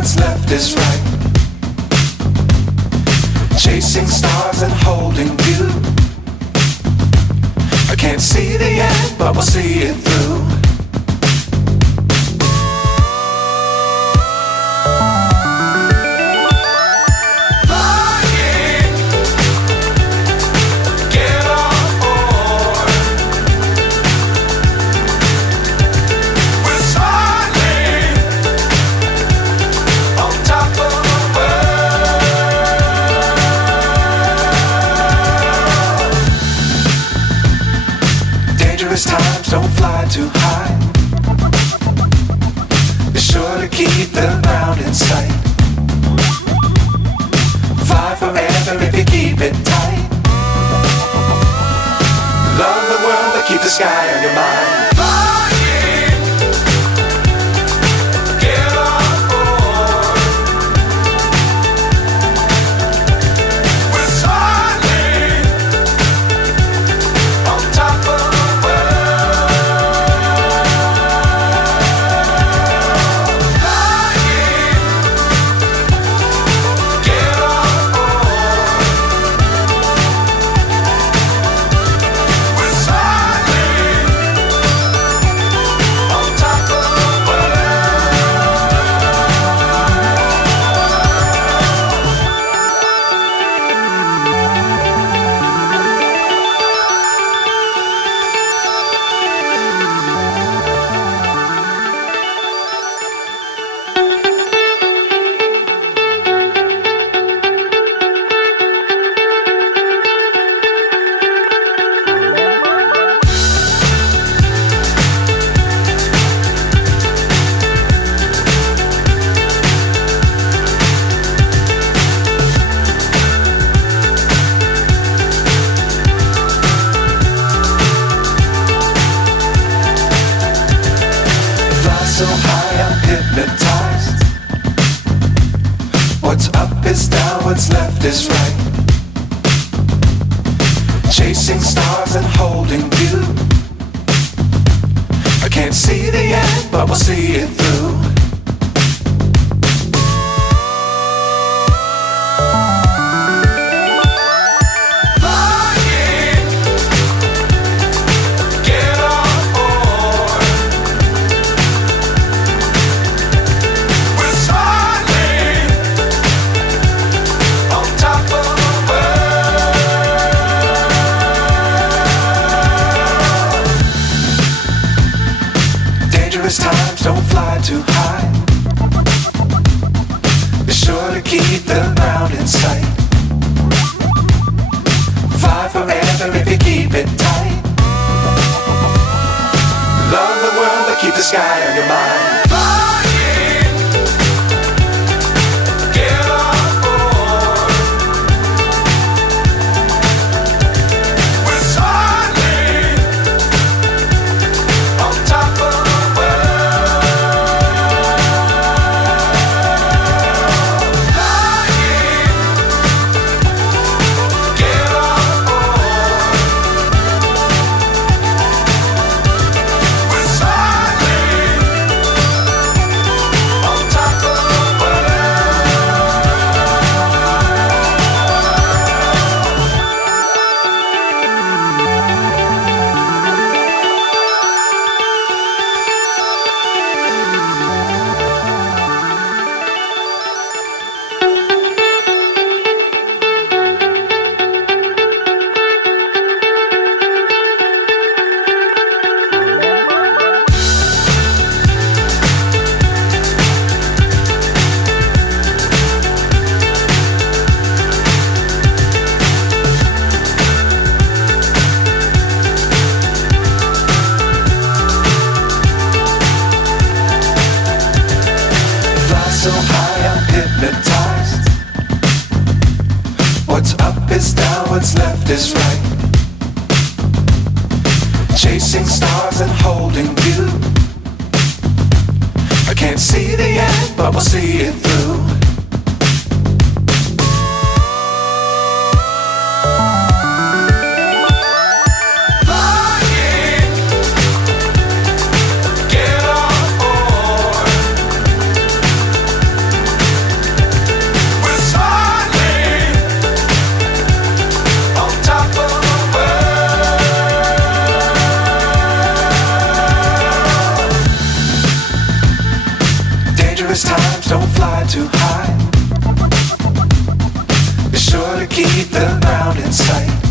what's left is right. Chasing stars and holding you. I can't see the end, but we'll see it through. Times don't fly too high. Be sure to keep the ground in sight. Fly forever if you keep it tight. Love the world but keep the sky on your mind. So high I'm hypnotized. What's up is down, what's left is right. Chasing stars and holding you. I can't see the end, but we'll see it through. Times don't fly too high. Be sure to keep the ground in sight. Fly forever if you keep it tight. Love the world but keep the sky on your mind. So high I'm hypnotized. What's up is down, what's left is right. Chasing stars and holding you. I can't see the end, but we'll see it through. don't fly too high. Be sure to keep the ground in sight.